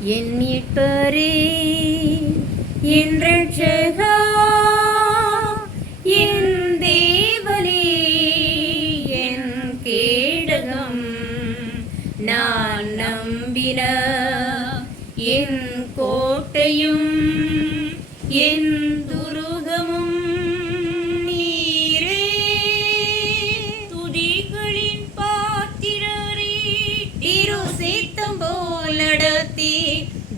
என் மீட்பரே, என் இரட்சகா, என் தேவனே, என் கேடகம், நான் நம்பின என் கோட்டையும் என் துருகமும் நீரே. துதிகளின் பாத்திரரே, திரு சித்தம் போல் நடத்தி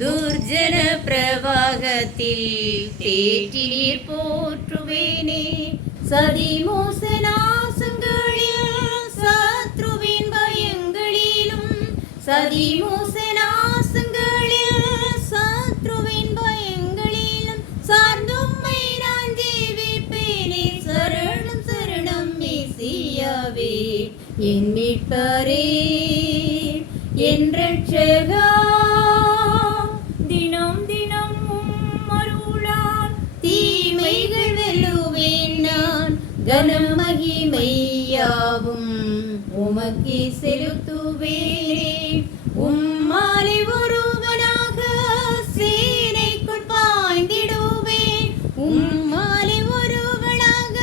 துர்ஜன பிரவாகத்தில் தேற்றினீர் போற்றுவேனே. சதி மோசனாசங்களில் சத்ருவின் பயங்களிலும், சதி மோசனாசங்களில் சத்ருவின் பயங்களிலும் சார்ந்தும்மை நான் ஜீவிப்பேனே. சரணம் சரணம் மெசியாவே, என் மீட்பரே, என் இரட்சகா, தினம் தினம் உம்மருளால் தீமைகள் வெல்லுவேன் நான். கனம் மகிமையாவும் உமக்கே செலுத்துவேனே. உம்மாலே ஒருவனாக சேனைக்குள் பாய்ந்திடுவேன். உம்மாலே ஒருவனாக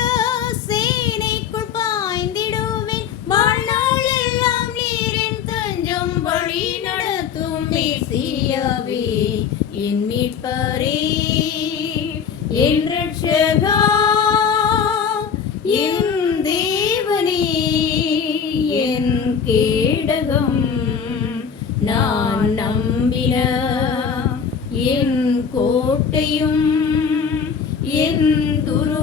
சேனைக்குள் பாய்ந்திடுவேன். வாழ்நாள் எல்லாம் நீரின் தஞ்சம் வழி நடத்தும் மெசியாவே, என் மீட்பரே, என் இரட்சகா, என் தேவனே, என் கேடகம், நான் நம்பின என் கோட்டையும் என் துரு